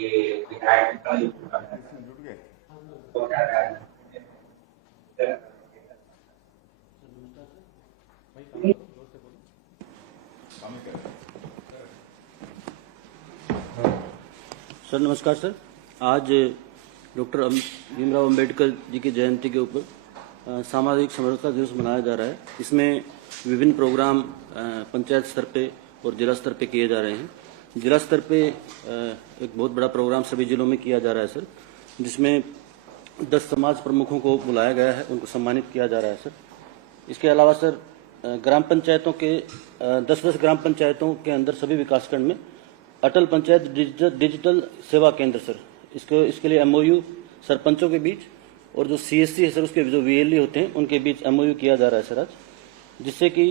ये विधायक का सर नमस्कार सर। आज डॉक्टर भीमराव अंबेडकर जी की जयंती के ऊपर सामाजिक समरसता दिवस मनाया जा रहा है। इसमें विभिन्न प्रोग्राम पंचायत स्तर पे और जिला स्तर पे किए जा रहे हैं। जिला स्तर पे एक बहुत बड़ा प्रोग्राम सभी जिलों में किया जा रहा है सर, जिसमें 10 समाज प्रमुखों को बुलाया गया है, उनको सम्मानित किया जा रहा है सर। इसके अलावा सर ग्राम पंचायतों के 10-10 ग्राम पंचायतों के अंदर सभी विकासखंड में अटल पंचायत डिजिटल सेवा केंद्र सर, इसके लिए एमओयू सरपंचों के बीच और जो सीएससी है सर, उसके जो वीएलई होते हैं उनके बीच एमओयू किया जा रहा है सर आज, जिससे कि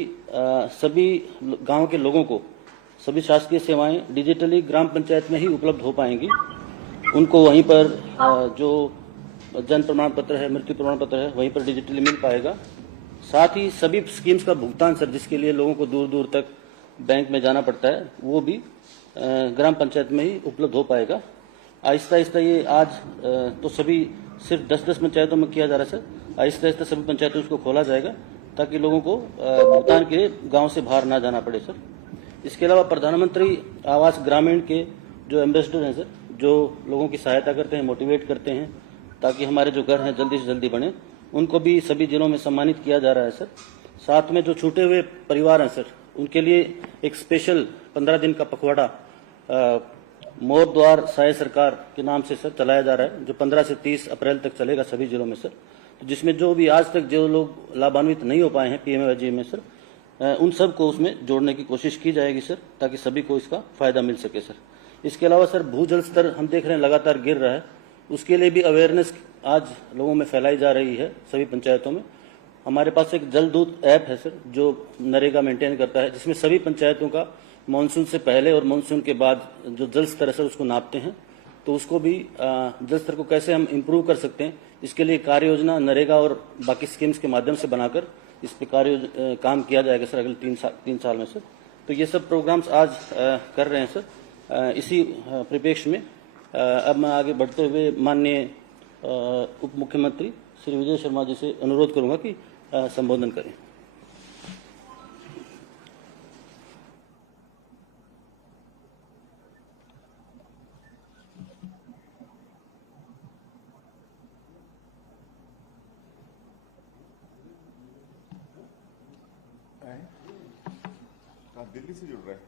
सभी गांव के लोगों को सभी शासकीय सेवाएं डिजिटली ग्राम पंचायत में ही उपलब्ध हो पाएंगी। उनको वहीं पर जो जन्म प्रमाण पत्र है, मृत्यु प्रमाण पत्र है, वहीं पर डिजिटली मिल पाएगा। साथ ही सभी स्कीम्स का भुगतान सर, जिसके लिए लोगों को दूर दूर तक बैंक में जाना पड़ता है, वो भी ग्राम पंचायत में ही उपलब्ध हो पाएगा। आहिस्ता आहिस्ता ये आज तो सभी सिर्फ 10-10 पंचायतों में किया जा रहा है सर, आहिस्ता आहिस्ता सभी पंचायतों को खोला जाएगा ताकि लोगों को भुगतान के लिए गांव से बाहर ना जाना पड़े सर। इसके अलावा प्रधानमंत्री आवास ग्रामीण के जो एम्बेसडर हैं सर, जो लोगों की सहायता करते हैं, मोटिवेट करते हैं ताकि हमारे जो घर हैं जल्दी से जल्दी बने, उनको भी सभी जिलों में सम्मानित किया जा रहा है सर। साथ में जो छूटे हुए परिवार हैं सर, उनके लिए एक स्पेशल 15 दिन का पखवाड़ा मोर द्वार सहाय सरकार के नाम से सर चलाया जा रहा है, जो 15 से 30 अप्रैल तक चलेगा सभी जिलों में सर। तो जिसमें जो भी आज तक जो लोग लाभान्वित नहीं हो पाए हैं पीएमएवाईजी में सर, उन सब को उसमें जोड़ने की कोशिश की जाएगी सर, ताकि सभी को इसका फायदा मिल सके सर। इसके अलावा सर भूजल स्तर हम देख रहे हैं लगातार गिर रहा है, उसके लिए भी अवेयरनेस आज लोगों में फैलाई जा रही है सभी पंचायतों में। हमारे पास एक जल दूत ऐप है सर, जो नरेगा मेंटेन करता है, जिसमें सभी पंचायतों का मानसून से पहले और मानसून के बाद जो जल स्तर है सर उसको नापते हैं। तो उसको भी जल स्तर को कैसे हम इम्प्रूव कर सकते हैं, इसके लिए कार्य योजना नरेगा और बाकी स्कीम्स के माध्यम से बनाकर इस पर काम किया जाएगा सर अगले 3 साल में सर। तो ये सब प्रोग्राम्स आज कर रहे हैं सर। इसी परिप्रेक्ष्य में अब मैं आगे बढ़ते हुए माननीय उप मुख्यमंत्री श्री विजय शर्मा जी से अनुरोध करूंगा कि संबोधन करें। आप दिल्ली से जुड़ रहे हैं?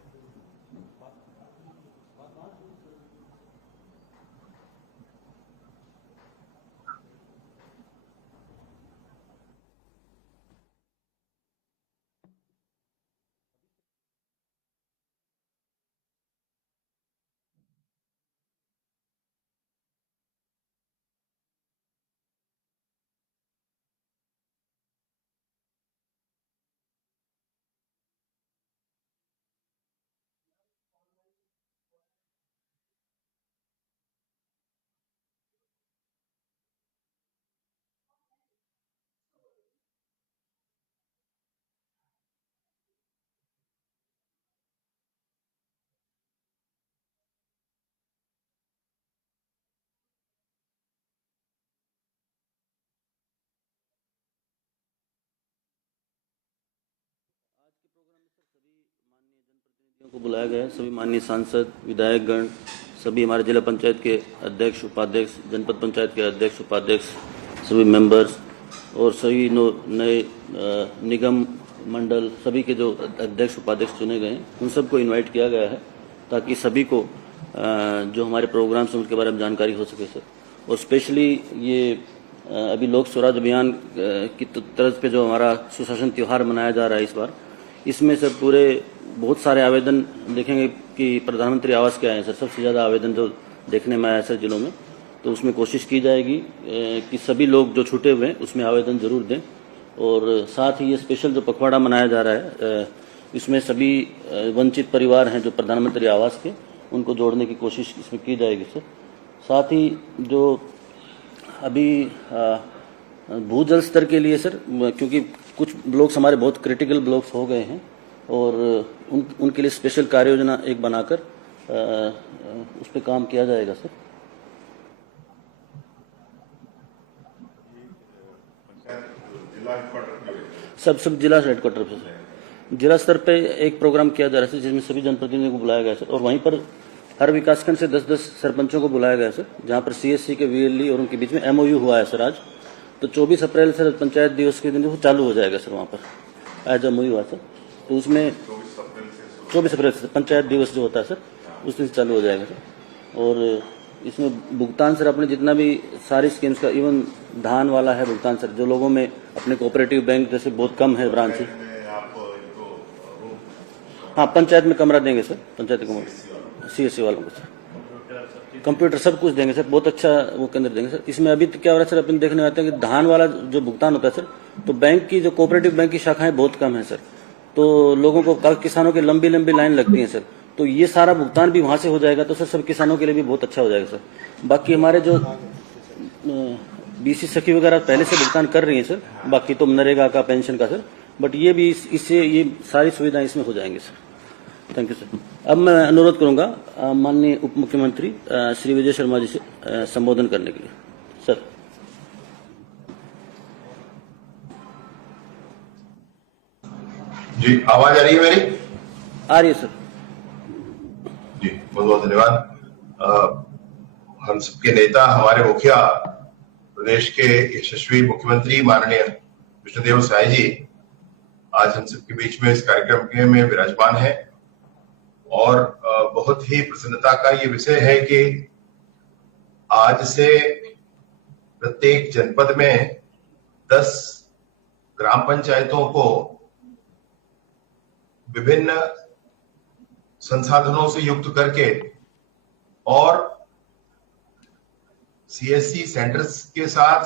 को बुलाया गया है, सभी माननीय सांसद, विधायकगण, सभी हमारे जिला पंचायत के अध्यक्ष, उपाध्यक्ष, जनपद पंचायत के अध्यक्ष, उपाध्यक्ष, सभी मेंबर्स और सभी नए निगम मंडल सभी के जो अध्यक्ष उपाध्यक्ष चुने गए हैं, उन सबको इनवाइट किया गया है ताकि सभी को जो हमारे प्रोग्राम्स हैं उनके बारे में जानकारी हो सके सर। और स्पेशली ये अभी लोक स्वराज अभियान की तरफ पे जो हमारा सुशासन त्यौहार मनाया जा रहा है इस बार, इसमें सर पूरे बहुत सारे आवेदन देखेंगे कि प्रधानमंत्री आवास के आए हैं सर, सबसे ज़्यादा आवेदन जो देखने में आया सर जिलों में। तो उसमें कोशिश की जाएगी कि सभी लोग जो छूटे हुए हैं उसमें आवेदन जरूर दें। और साथ ही ये स्पेशल जो पखवाड़ा मनाया जा रहा है, इसमें सभी वंचित परिवार हैं जो प्रधानमंत्री आवास के, उनको जोड़ने की कोशिश इसमें की जाएगी सर। साथ ही जो अभी भूजल स्तर के लिए सर, क्योंकि कुछ ब्लॉक्स हमारे बहुत क्रिटिकल ब्लॉक्स हो गए हैं और उनके लिए स्पेशल कार्य योजना एक बनाकर उस पर काम किया जाएगा सर। सब जिला हेडक्वार्टर पे सर, जिला स्तर पे एक प्रोग्राम किया जा रहा है जिसमें सभी जनप्रतिनिधियों को बुलाया गया है सर, और वहीं पर हर विकासखंड से 10-10 सरपंचों को बुलाया गया है सर, जहां पर सीएससी के वीएलई और उनके बीच में एमओयू हुआ है सर आज। तो 24 अप्रैल से पंचायत दिवस के दिन वो चालू हो जाएगा सर, वहाँ पर एज एमओयू हुआ सर। तो उसमें 24 अप्रैल से पंचायत दिवस जो होता है सर उस दिन से चालू हो जाएगा सर। और इसमें भुगतान सर अपने जितना भी सारी स्कीम्स का, इवन धान वाला है भुगतान सर, जो लोगों में अपने कोऑपरेटिव बैंक जैसे बहुत कम है ब्रांच से। हाँ, पंचायत में कमरा देंगे सर, पंचायत कमरा सीएससी वालों को सर, कंप्यूटर सब कुछ देंगे सर, बहुत अच्छा वो केंद्र देंगे सर। इसमें अभी तो क्या हो रहा है सर, अपन देखने आते हैं कि धान वाला जो भुगतान होता है सर, तो बैंक की जो कोऑपरेटिव बैंक की शाखाएं बहुत कम है सर, तो लोगों को, किसानों की लंबी लंबी लाइन लगती है सर। तो ये सारा भुगतान भी वहां से हो जाएगा तो सर सब किसानों के लिए भी बहुत अच्छा हो जाएगा सर। बाकी हमारे जो बीसी सखी वगैरह पहले से भुगतान कर रही हैं सर, बाकी तो नरेगा का, पेंशन का सर, बट ये भी इससे ये सारी सुविधाएं इसमें हो जाएंगी सर। Thank you sir. अब मैं अनुरोध करूंगा माननीय उप मुख्यमंत्री श्री विजय शर्मा जी से संबोधन करने के लिए सर। जी, आवाज आ रही है मेरी? आ रही है सर जी, बहुत बहुत धन्यवाद। हम सबके नेता, हमारे मुखिया, प्रदेश के यशस्वी मुख्यमंत्री माननीय विष्णुदेव साय जी आज हम सबके बीच में इस कार्यक्रम में विराजमान है, और बहुत ही प्रसन्नता का ये विषय है कि आज से प्रत्येक जनपद में 10 ग्राम पंचायतों को विभिन्न संसाधनों से युक्त करके और सीएससी सेंटर्स के साथ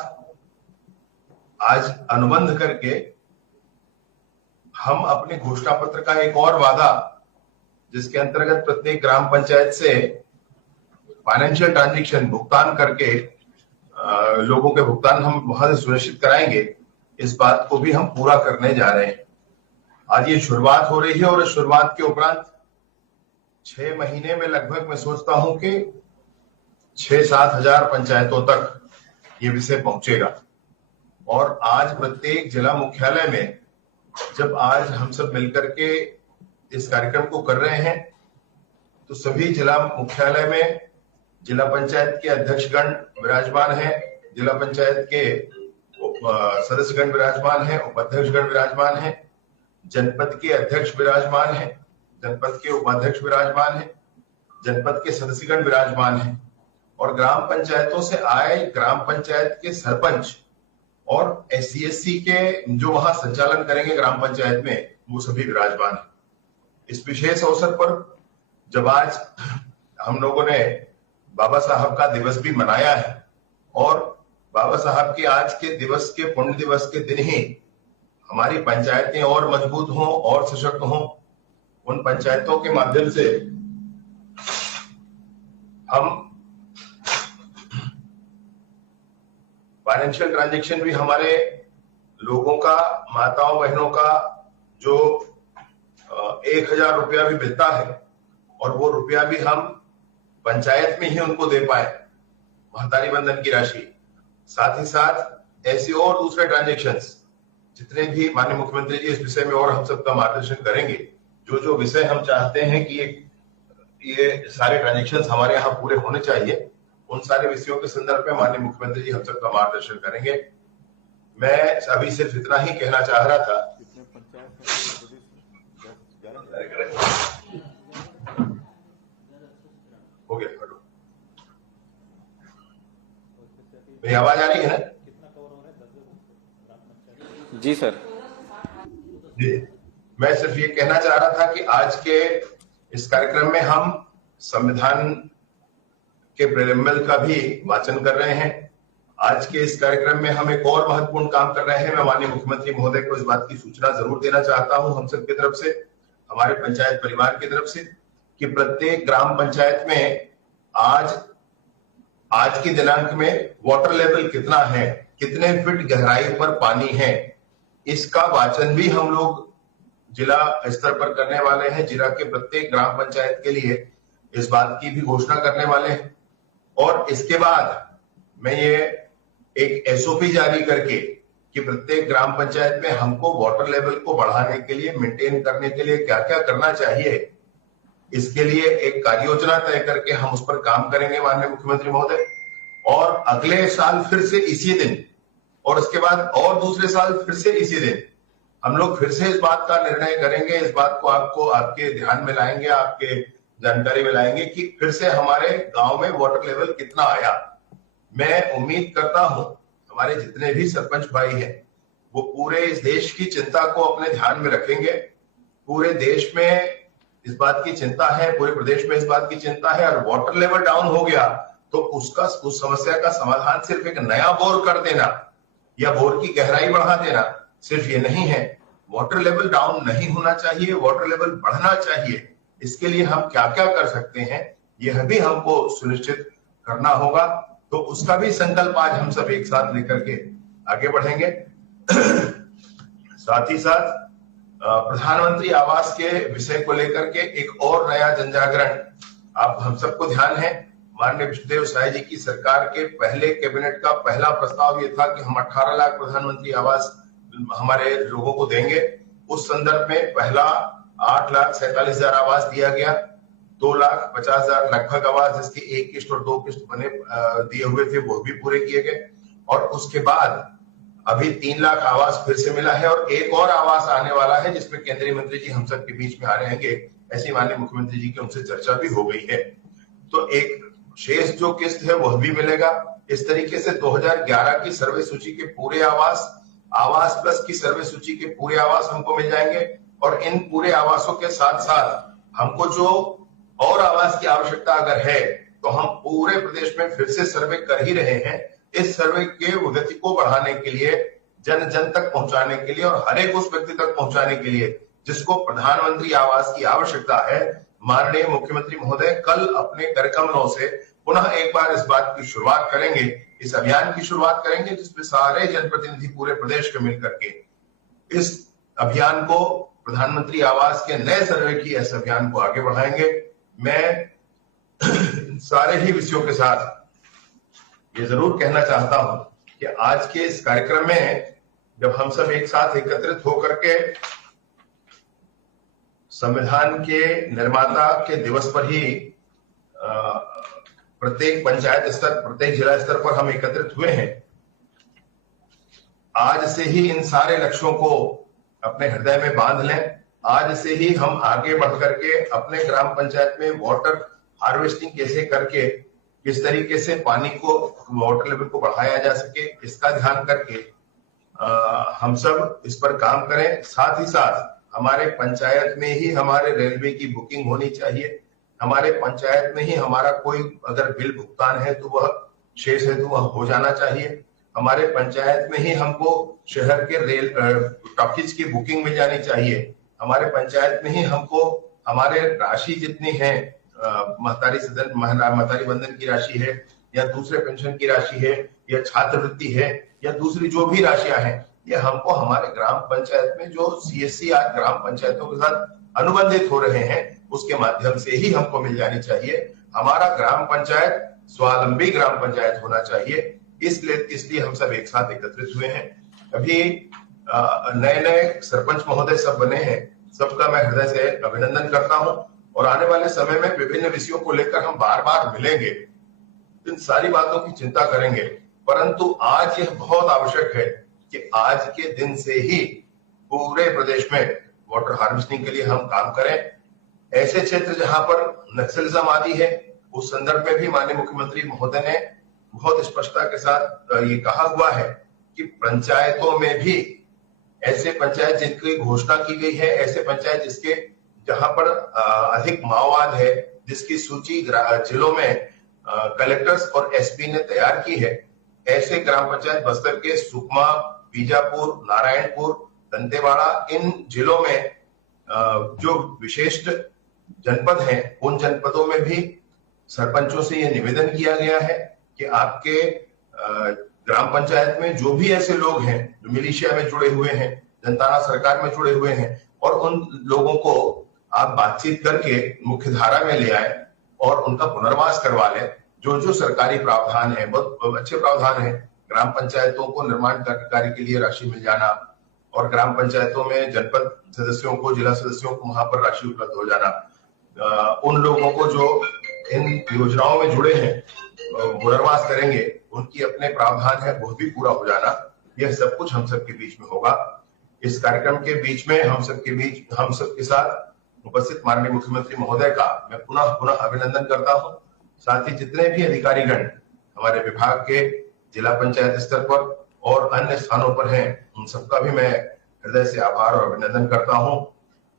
आज अनुबंध करके हम अपने घोषणा पत्र का एक और वादा, जिसके अंतर्गत प्रत्येक ग्राम पंचायत से फाइनेंशियल ट्रांजैक्शन भुगतान करके लोगों के भुगतान हम वहां से सुनिश्चित कराएंगे, इस बात को भी हम पूरा करने जा रहे हैं। आज ये शुरुआत हो रही है, और इस शुरुआत के उपरांत 6 महीने में लगभग मैं सोचता हूं कि 6-7 हजार पंचायतों तक ये विषय पहुंचेगा। और आज प्रत्येक जिला मुख्यालय में जब आज हम सब मिलकर के इस कार्यक्रम को कर रहे हैं, तो सभी जिला मुख्यालय में जिला पंचायत के अध्यक्षगण विराजमान हैं, जिला पंचायत के सदस्यगण विराजमान हैं, उपाध्यक्षगण विराजमान हैं, जनपद के अध्यक्ष विराजमान हैं, जनपद के उपाध्यक्ष विराजमान हैं, जनपद के सदस्यगण विराजमान हैं, और ग्राम पंचायतों से आए ग्राम पंचायत के सरपंच और एससी के जो वहां संचालन करेंगे ग्राम पंचायत में, वो सभी विराजमान हैं। इस विशेष अवसर पर जब आज हम लोगों ने बाबा साहब का दिवस भी मनाया है, और बाबा साहब के आज के दिवस के पुण्य दिवस के दिन ही हमारी पंचायतें और मजबूत हों और सशक्त हों, उन पंचायतों के माध्यम से हम फाइनेंशियल ट्रांजैक्शन भी हमारे लोगों का, माताओं बहनों का जो 1000 रुपया भी मिलता है, और वो रुपया भी हम पंचायत में ही उनको दे पाए, महतारी बंधन की राशि। साथ ही साथ ऐसे और दूसरे ट्रांजैक्शंस जितने भी माननीय मुख्यमंत्री जी इस विषय में और हम सबका मार्गदर्शन करेंगे, जो जो विषय हम चाहते हैं कि ये सारे ट्रांजैक्शंस हमारे यहाँ पूरे होने चाहिए, उन सारे विषयों के संदर्भ में माननीय मुख्यमंत्री जी हम सबका मार्गदर्शन करेंगे। मैं अभी सिर्फ इतना ही कहना चाह रहा था। हो गया, हटो। मेरी आवाज आ रही है ना? जी सर। जी, मैं सिर्फ ये कहना चाह रहा था कि आज के इस कार्यक्रम में हम संविधान के प्रेम्बल का भी वाचन कर रहे हैं। आज के इस कार्यक्रम में हम एक और महत्वपूर्ण काम कर रहे हैं। मैं माननीय मुख्यमंत्री महोदय को इस बात की सूचना जरूर देना चाहता हूं, हम सबकी तरफ से, हमारे पंचायत परिवार की तरफ से, कि प्रत्येक ग्राम पंचायत में आज की दिनांक में वाटर लेवल कितना है, कितने फीट गहराई पर पानी है, इसका वाचन भी हम लोग जिला स्तर पर करने वाले हैं। जिला के प्रत्येक ग्राम पंचायत के लिए इस बात की भी घोषणा करने वाले हैं। और इसके बाद मैं ये एक एसओपी जारी करके कि प्रत्येक ग्राम पंचायत में हमको वाटर लेवल को बढ़ाने के लिए, मेंटेन करने के लिए क्या क्या करना चाहिए, इसके लिए एक कार्य योजना तय करके हम उस पर काम करेंगे माननीय मुख्यमंत्री महोदय। और अगले साल फिर से इसी दिन, और उसके बाद और दूसरे साल फिर से इसी दिन हम लोग फिर से इस बात का निर्णय करेंगे, इस बात को आपको आपके ध्यान में लाएंगे, आपके जानकारी में लाएंगे कि फिर से हमारे गांव में वाटर लेवल कितना आया। मैं उम्मीद करता हूं हमारे जितने भी सरपंच भाई हैं वो पूरे इस देश की चिंता को अपने ध्यान में रखेंगे। पूरे देश में इस बात की चिंता है, पूरे प्रदेश में इस बात की चिंता है, और वाटर लेवल डाउन हो गया तो उस समस्या का समाधान सिर्फ एक नया बोर कर देना या बोर की गहराई बढ़ा देना सिर्फ ये नहीं है। वाटर लेवल डाउन नहीं होना चाहिए, वाटर लेवल बढ़ना चाहिए। इसके लिए हम क्या क्या कर सकते हैं यह भी हमको सुनिश्चित करना होगा। तो उसका भी संकल्प आज हम सब एक साथ लेकर के आगे बढ़ेंगे। साथ ही साथ प्रधानमंत्री आवास के विषय को लेकर के एक और नया जनजागरण आप हम सबको ध्यान है। माननीय विष्णुदेव साय जी की सरकार के पहले कैबिनेट का पहला प्रस्ताव ये था कि हम 18 लाख प्रधानमंत्री आवास हमारे लोगों को देंगे। उस संदर्भ में पहला 8,47,000 आवास दिया गया, 2,50,000 लगभग आवास जिसकी 1 किस्त और 2 किस्त बने दिए हुए थे वो भी पूरे किए गए। और उसके बाद अभी 3 लाख आवास फिर से मिला है और एक और आवास आने वाला है जिसमें केंद्रीय मंत्री जी हम सब के बीच में आ रहेंगे। ऐसी माननीय मुख्यमंत्री जी की उनसे चर्चा भी हो गई है। तो एक शेष जो किस्त है वह भी मिलेगा। इस तरीके से 2011 की सर्वे सूची के पूरे आवास प्लस की सर्वे सूची के पूरे आवास हमको मिल जाएंगे। और इन पूरे आवासों के साथ साथ हमको जो और आवास की आवश्यकता अगर है तो हम पूरे प्रदेश में फिर से सर्वे कर ही रहे हैं। इस सर्वे के गति को बढ़ाने के लिए, जन जन तक पहुंचाने के लिए और हर एक उस व्यक्ति तक पहुंचाने के लिए जिसको प्रधानमंत्री आवास की आवश्यकता है, माननीय मुख्यमंत्री महोदय कल अपने कार्यक्रमों से पुनः एक बार इस बात की शुरुआत करेंगे, इस अभियान की शुरुआत करेंगे जिसमें सारे जनप्रतिनिधि पूरे प्रदेश के मिलकर के इस अभियान को, प्रधानमंत्री आवास के नए सर्वे की इस अभियान को आगे बढ़ाएंगे। मैं सारे ही विषयों के साथ ये जरूर कहना चाहता हूं कि आज के इस कार्यक्रम में जब हम सब एक साथ एकत्रित होकर के संविधान के निर्माता के दिवस पर ही प्रत्येक पंचायत स्तर, प्रत्येक जिला स्तर पर हम एकत्रित हुए हैं, आज से ही इन सारे लक्ष्यों को अपने हृदय में बांध लें। आज से ही हम आगे बढ़ करके अपने ग्राम पंचायत में वाटर हार्वेस्टिंग कैसे करके किस तरीके से पानी को, वाटर लेवल को बढ़ाया जा सके, इसका ध्यान करके हम सब इस पर काम करें। साथ ही साथ हमारे पंचायत में ही हमारे रेलवे की बुकिंग होनी चाहिए। हमारे पंचायत में ही हमारा कोई अगर बिल भुगतान है तो वह शेष है तो वह हो जाना चाहिए। हमारे पंचायत में ही हमको शहर के रेल टॉकीज की बुकिंग मिल जानी चाहिए। हमारे पंचायत में ही हमको हमारे राशि जितनी है, महतारी बंधन की राशि है या दूसरे पेंशन की राशि है या छात्रवृत्ति है या दूसरी जो भी राशियां हैं, ये हमको हमारे ग्राम पंचायत में जो सीएससी आज ग्राम पंचायतों के साथ अनुबंधित हो रहे हैं उसके माध्यम से ही हमको मिल जानी चाहिए। हमारा ग्राम पंचायत स्वावलंबी ग्राम पंचायत होना चाहिए। इसलिए हम सब एक साथ एकत्रित हुए हैं। अभी नए नए सरपंच महोदय सब बने हैं, सबका मैं हृदय से अभिनंदन करता हूं। और आने वाले समय में विभिन्न विषयों को लेकर हम बार बार मिलेंगे, इन सारी बातों की चिंता करेंगे। परंतु आज यह बहुत आवश्यक है कि आज के दिन से ही पूरे प्रदेश में वाटर हार्वेस्टिंग के लिए हम काम करें। ऐसे क्षेत्र जहां पर नक्सलिज्म आदि है, उस संदर्भ में भी माननीय मुख्यमंत्री महोदय ने बहुत स्पष्टता के साथ ये कहा हुआ है कि पंचायतों में भी ऐसे पंचायत जिनकी घोषणा की गई है, ऐसे पंचायत जिसके जहां पर अधिक माओवाद है, जिसकी सूची जिलों में कलेक्टर्स और एसपी ने तैयार की है, ऐसे ग्राम पंचायत बस्तर के सुकमा, बीजापुर, नारायणपुर, दंतेवाड़ा, इन जिलों में जो विशिष्ट जनपद हैं, उन जनपदों में भी सरपंचों से यह निवेदन किया गया है कि आपके ग्राम पंचायत में जो भी ऐसे लोग हैं जो मिलिशिया में जुड़े हुए हैं, जनताना सरकार में जुड़े हुए हैं, और उन लोगों को आप बातचीत करके मुख्य धारा में ले आए। और उनका पुनर्वास करवा लें। जो जो सरकारी प्रावधान है, बहुत अच्छे प्रावधान है। ग्राम पंचायतों को निर्माण कार्य के लिए राशि मिल जाना और ग्राम पंचायतों में जनपद सदस्यों को, जिला सदस्यों को वहां पर राशि उपलब्ध हो जाना। उन लोगों को जो इन योजनाओं में जुड़े हैं, पुनर्वास करेंगे, उनकी अपने प्रावधान है वो भी पूरा हो जाना। यह सब कुछ हम सबके बीच में होगा। इस कार्यक्रम के बीच में हम सबके साथ उपस्थित माननीय मुख्यमंत्री महोदय का मैं पुनः पुनः अभिनंदन करता हूं। साथ ही जितने भी अधिकारीगण हमारे विभाग के जिला पंचायत स्तर पर और अन्य स्थानों पर हैं, उन सबका भी मैं हृदय से आभार और अभिनंदन करता हूं।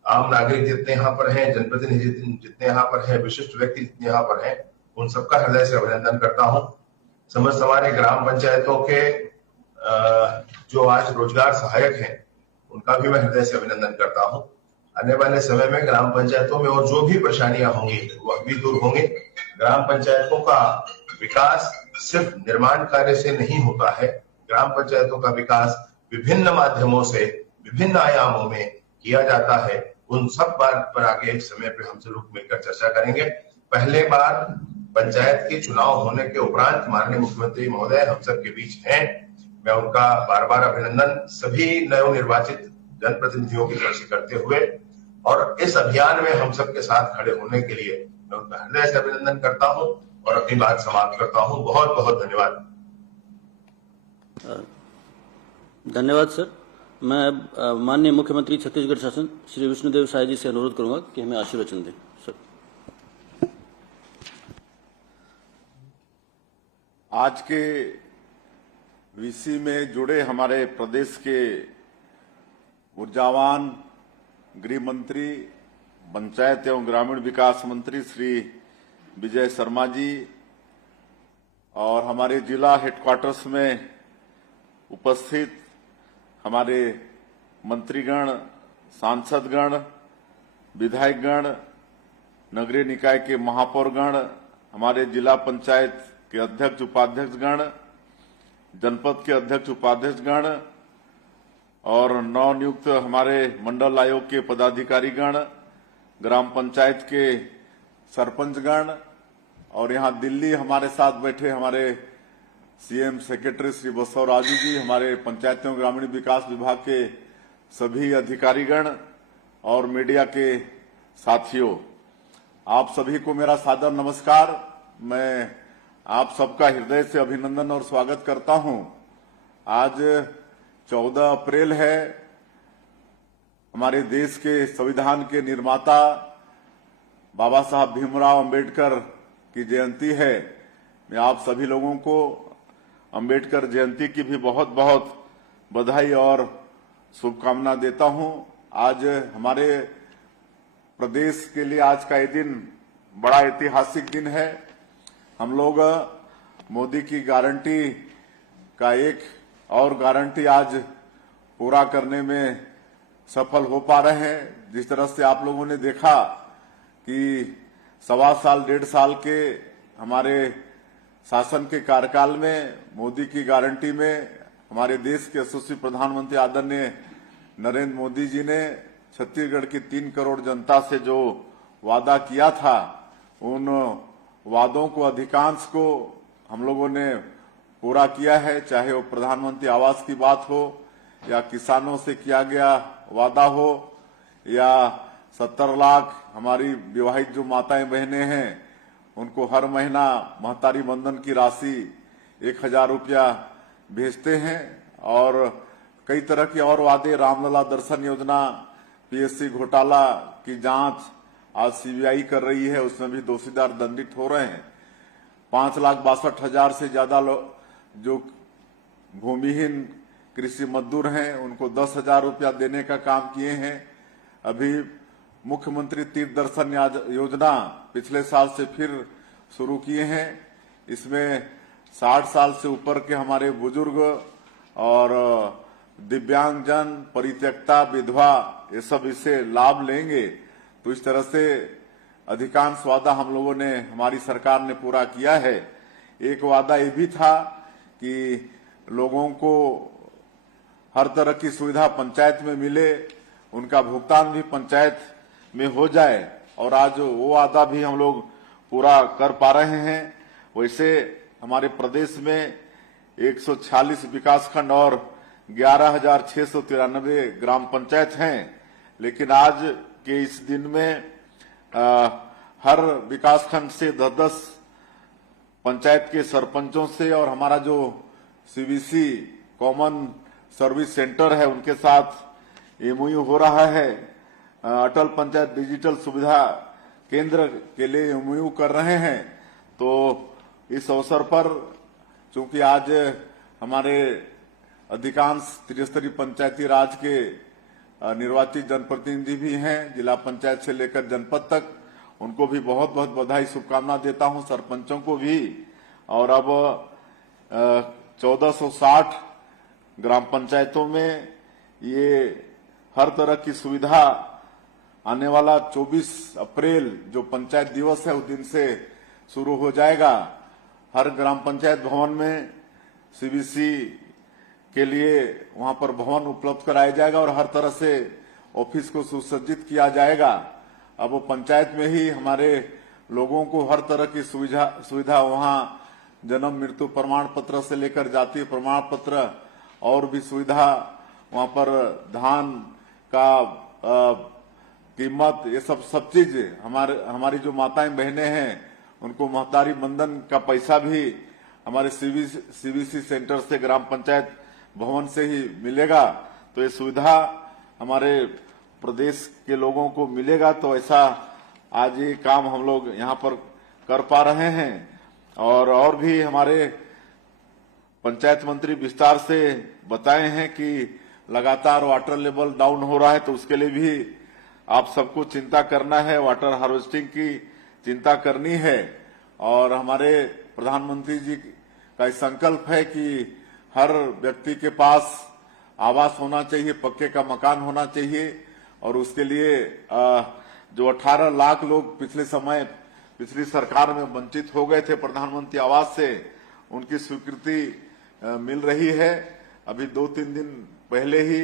आम नागरिक जितने यहाँ पर हैं, जनप्रतिनिधि जितने यहाँ पर हैं, विशिष्ट व्यक्ति जितने यहाँ पर हैं, उन सबका हृदय से अभिनंदन करता हूं। समस्त हमारे ग्राम पंचायतों के जो आज रोजगार सहायक हैं, उनका भी मैं हृदय से अभिनंदन करता हूं। आने वाले समय में ग्राम पंचायतों में और जो भी परेशानियां होंगी वह भी दूर होंगी। ग्राम पंचायतों का विकास सिर्फ निर्माण कार्य से नहीं होता है। ग्राम पंचायतों का विकास विभिन्न माध्यमों से, विभिन्न आयामों में किया जाता है। उन सब बात पर आगे एक समय पे हम सब लोग मिलकर चर्चा करेंगे। पहले बार पंचायत के चुनाव होने के उपरांत माननीय मुख्यमंत्री महोदय हम सब के बीच हैं। मैं उनका बार बार अभिनंदन सभी नवनिर्वाचित जनप्रतिनिधियों की तरफ से करते हुए और इस अभियान में हम सबके साथ खड़े होने के लिए मैं उनका हृदय से अभिनंदन करता हूं और अपनी बात समाप्त करता हूं। बहुत बहुत धन्यवाद। धन्यवाद सर। मैं माननीय मुख्यमंत्री छत्तीसगढ़ शासन श्री विष्णुदेव साय जी से अनुरोध करूंगा कि हमें आशीर्वचन दें। सर, आज के विषय में जुड़े हमारे प्रदेश के ऊर्जावान गृह मंत्री, पंचायत एवं ग्रामीण विकास मंत्री श्री विजय शर्मा जी और हमारे जिला हेडक्वार्टर्स में उपस्थित हमारे मंत्रीगण, सांसदगण, विधायकगण, नगरीय निकाय के महापौरगण, हमारे जिला पंचायत के अध्यक्ष उपाध्यक्षगण, जनपद के अध्यक्ष उपाध्यक्षगण और नवनियुक्त हमारे मंडल आयोग के पदाधिकारीगण, ग्राम पंचायत के सरपंचगण और यहाँ दिल्ली हमारे साथ बैठे हमारे सीएम सेक्रेटरी श्री बसव राजू जी, हमारे पंचायत एवं ग्रामीण विकास विभाग के सभी अधिकारीगण और मीडिया के साथियों, आप सभी को मेरा सादर नमस्कार। मैं आप सबका हृदय से अभिनंदन और स्वागत करता हूं। आज 14 अप्रैल है, हमारे देश के संविधान के निर्माता बाबा साहब भीमराव अंबेडकर की जयंती है। मैं आप सभी लोगों को अंबेडकर जयंती की भी बहुत बहुत बधाई और शुभकामना देता हूं। आज हमारे प्रदेश के लिए आज का ये दिन बड़ा ऐतिहासिक दिन है। हम लोग मोदी की गारंटी का एक और गारंटी आज पूरा करने में सफल हो पा रहे हैं। जिस तरह से आप लोगों ने देखा कि 1.25 साल 1.5 साल के हमारे शासन के कार्यकाल में मोदी की गारंटी में हमारे देश के यशस्वी प्रधानमंत्री आदरणीय नरेंद्र मोदी जी ने छत्तीसगढ़ की 3 करोड़ जनता से जो वादा किया था, उन वादों को अधिकांश को हम लोगों ने पूरा किया है। चाहे वो प्रधानमंत्री आवास की बात हो या किसानों से किया गया वादा हो या 70 लाख हमारी विवाहित जो माताएं बहनें हैं उनको हर महीना महतारी बंधन की राशि 1000 रुपया भेजते हैं और कई तरह के और वादे, रामलला दर्शन योजना, पीएससी घोटाला की जांच आज सीबीआई कर रही है, उसमें भी दोषीदार दंडित हो रहे हैं। 5,62,000 से ज्यादा जो भूमिहीन कृषि मजदूर हैं उनको 10,000 रुपया देने का काम किए हैं। अभी मुख्यमंत्री तीर्थ दर्शन योजना पिछले साल से फिर शुरू किए हैं। इसमें 60 साल से ऊपर के हमारे बुजुर्ग और दिव्यांगजन, परित्यक्ता, विधवा, ये सब इससे लाभ लेंगे। तो इस तरह से अधिकांश वादा हम लोगों ने, हमारी सरकार ने पूरा किया है। एक वादा ये भी था कि लोगों को हर तरह की सुविधा पंचायत में मिले, उनका भुगतान भी पंचायत में हो जाए और आज वो वादा भी हम लोग पूरा कर पा रहे हैं। वैसे हमारे प्रदेश में 146 विकासखंड और 11,693 ग्राम पंचायत हैं, लेकिन आज के इस दिन में हर विकासखंड से 10-10 पंचायत के सरपंचों से और हमारा जो सीबीसी कॉमन सर्विस सेंटर है उनके साथ एमओयू हो रहा है। अटल पंचायत डिजिटल सुविधा केंद्र के लिए एमओयू कर रहे हैं। तो इस अवसर पर चूंकि आज हमारे अधिकांश त्रिस्तरीय पंचायती राज के निर्वाचित जनप्रतिनिधि भी हैं, जिला पंचायत से लेकर जनपद तक, उनको भी बहुत बहुत बधाई शुभकामना देता हूं, सरपंचों को भी। और अब 1460 ग्राम पंचायतों में ये हर तरह की सुविधा आने वाला 24 अप्रैल जो पंचायत दिवस है उस दिन से शुरू हो जाएगा। हर ग्राम पंचायत भवन में सीबीसी के लिए वहां पर भवन उपलब्ध कराया जाएगा और हर तरह से ऑफिस को सुसज्जित किया जाएगा। अब वो पंचायत में ही हमारे लोगों को हर तरह की सुविधा वहां जन्म मृत्यु प्रमाण पत्र से लेकर जातीय प्रमाण पत्र और भी सुविधा, वहां पर धान का कीमत, ये सब चीज हमारी जो माताएं बहनें हैं उनको महतारी बंधन का पैसा भी हमारे सीबीसी सेंटर से ग्राम पंचायत भवन से ही मिलेगा। तो ये सुविधा हमारे प्रदेश के लोगों को मिलेगा। तो ऐसा आज ये काम हम लोग यहाँ पर कर पा रहे हैं। और भी हमारे पंचायत मंत्री विस्तार से बताए हैं कि लगातार वाटर लेवल डाउन हो रहा है, तो उसके लिए भी आप सबको चिंता करना है, वाटर हार्वेस्टिंग की चिंता करनी है। और हमारे प्रधानमंत्री जी का संकल्प है कि हर व्यक्ति के पास आवास होना चाहिए, पक्के का मकान होना चाहिए। और उसके लिए जो 18 लाख लोग पिछली सरकार में वंचित हो गए थे प्रधानमंत्री आवास से, उनकी स्वीकृति मिल रही है। अभी 2-3 दिन पहले ही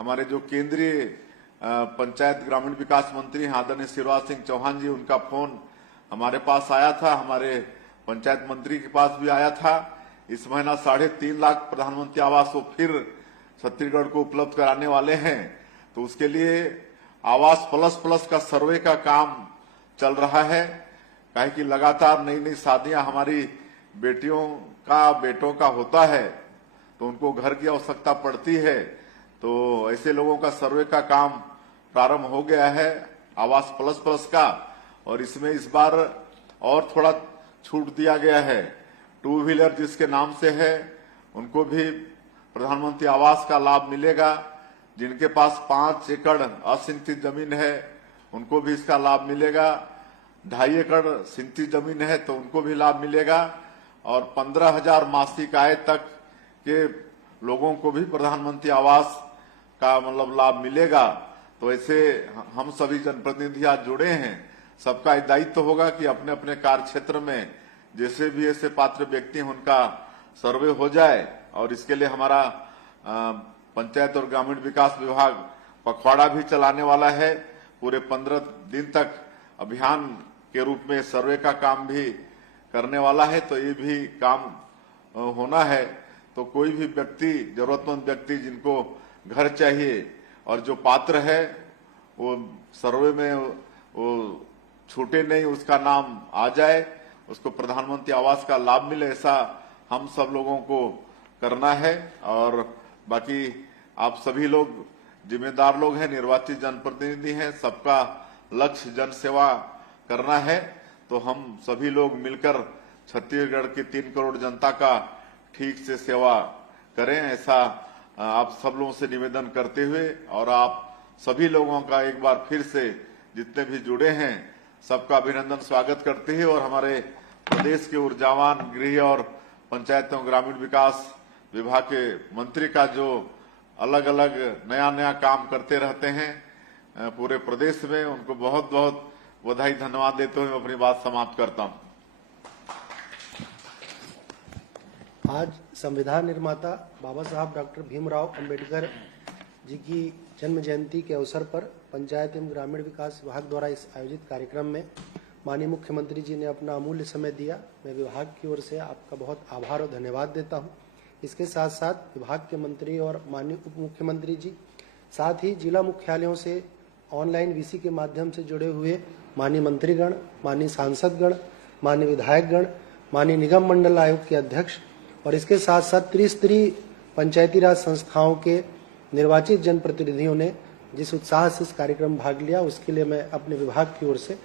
हमारे जो केंद्रीय पंचायत ग्रामीण विकास मंत्री आदरणीय शिवराज सिंह चौहान जी, उनका फोन हमारे पास आया था, हमारे पंचायत मंत्री के पास भी आया था। इस महीना 3.5 लाख प्रधानमंत्री आवास वो फिर छत्तीसगढ़ को उपलब्ध कराने वाले हैं। तो उसके लिए आवास प्लस का सर्वे का काम चल रहा है। काहे कि लगातार नई नई शादियां हमारी बेटों का होता है, तो उनको घर की आवश्यकता पड़ती है। तो ऐसे लोगों का सर्वे का काम प्रारंभ हो गया है आवास प्लस का। और इसमें इस बार और थोड़ा छूट दिया गया है। 2 व्हीलर जिसके नाम से है उनको भी प्रधानमंत्री आवास का लाभ मिलेगा। जिनके पास 5 एकड़ असिंचित जमीन है उनको भी इसका लाभ मिलेगा। 2.5 एकड़ सिंचित जमीन है तो उनको भी लाभ मिलेगा। और 15,000 मासिक आय तक के लोगों को भी प्रधानमंत्री आवास का मतलब लाभ मिलेगा। तो ऐसे हम सभी जनप्रतिनिधि आज जुड़े हैं, सबका दायित्व होगा कि अपने अपने कार्य क्षेत्र में जैसे भी ऐसे पात्र व्यक्ति हैं उनका सर्वे हो जाए। और इसके लिए हमारा पंचायत और ग्रामीण विकास विभाग पखवाड़ा भी चलाने वाला है। पूरे 15 दिन तक अभियान के रूप में सर्वे का काम भी करने वाला है। तो ये भी काम होना है। तो कोई भी व्यक्ति, जरूरतमंद व्यक्ति जिनको घर चाहिए और जो पात्र है वो सर्वे में वो छूटे नहीं, उसका नाम आ जाए, उसको प्रधानमंत्री आवास का लाभ मिले, ऐसा हम सब लोगों को करना है। और बाकी आप सभी लोग जिम्मेदार लोग हैं, निर्वाचित जनप्रतिनिधि हैं, सबका लक्ष्य जन सेवा करना है। तो हम सभी लोग मिलकर छत्तीसगढ़ की 3 करोड़ जनता का ठीक से सेवा करें, ऐसा आप सब लोगों से निवेदन करते हुए और आप सभी लोगों का एक बार फिर से जितने भी जुड़े हैं सबका अभिनंदन स्वागत करते हैं। और हमारे प्रदेश के ऊर्जावान गृह और पंचायतों ग्रामीण विकास विभाग के मंत्री का जो अलग अलग नया काम करते रहते हैं पूरे प्रदेश में, उनको बहुत बहुत बधाई धन्यवाद देते हुए अपनी बात समाप्त करता हूं। आज संविधान निर्माता बाबा साहब डॉक्टर भीमराव अंबेडकर जी की जन्म जयंती के अवसर पर पंचायत एवं ग्रामीण विकास विभाग द्वारा इस आयोजित कार्यक्रम में माननीय मुख्यमंत्री जी ने अपना अमूल्य समय दिया। मैं विभाग की ओर से आपका बहुत आभार और धन्यवाद देता हूं। इसके साथ साथ विभाग के मंत्री और माननीय उप मुख्यमंत्री जी, साथ ही जिला मुख्यालयों से ऑनलाइन वीसी के माध्यम से जुड़े हुए माननीय मंत्रीगण, माननीय सांसदगण, माननीय विधायकगण, माननीय निगम मंडल आयोग के अध्यक्ष और इसके साथ साथ त्रिस्तरीय पंचायती राज संस्थाओं के निर्वाचित जनप्रतिनिधियों ने जिस उत्साह से इस कार्यक्रम में भाग लिया, उसके लिए मैं अपने विभाग की ओर से